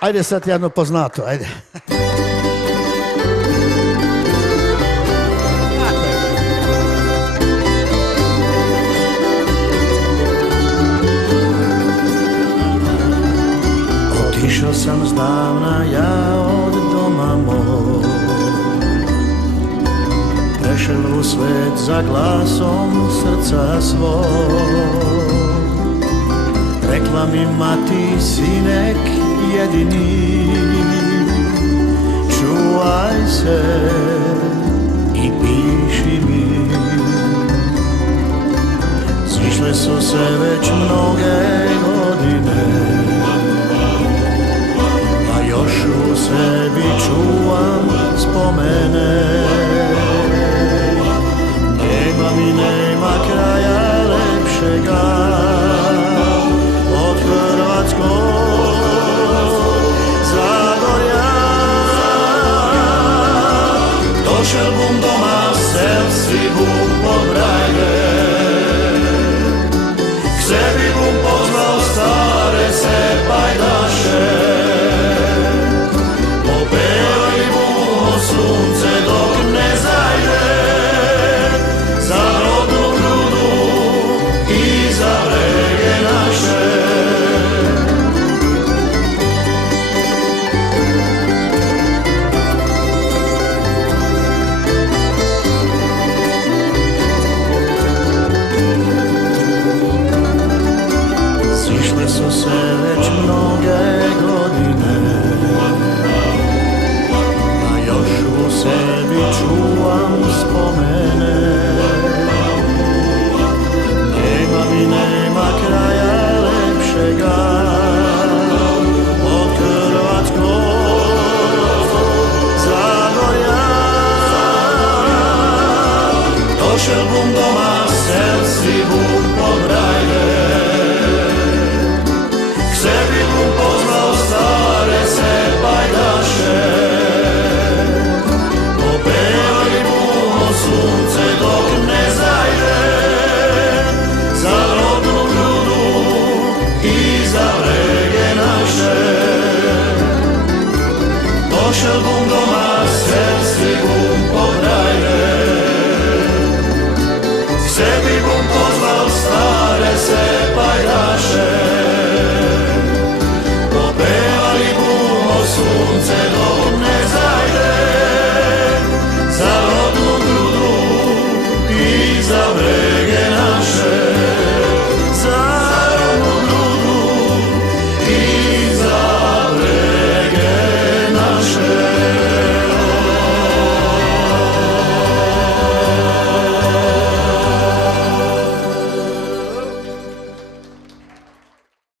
Ajde sad jedno poznato, ajde. Otišao sam zdavna ja od doma mog, prešel u svet za glasom srca svog. Rekla mi mati, sinek jedini, čuvaj se i piši mi. Zišle su se već mnoge godine, a još u sebi čuvam spomene. Nema mi, nema kraja lepšega od Hrvatskog Zagorja. Došel bum doma, sel si bum pod brajle, k sebi bum pozval stare se pajdaše. Popevaj bum o sunce dok ne zajde, za rodnu grudu i za brege naše. Zišle su se već mnoge godine, a još u sebi čuvam spomene. Nema mi, nema kraja lepšega od Hrvatskog Zagorja. Došel bum doma, sel si bum pod brajle, k sebi bum pozval stare se pajdaše. Popevaj bum o sunce dok ne zajde, za rodnu grudu i za brege naše. Došel bum doma, sel si bum pod brajle, k sebi bum pozval stare se pajdaše. Popevali bum o sunce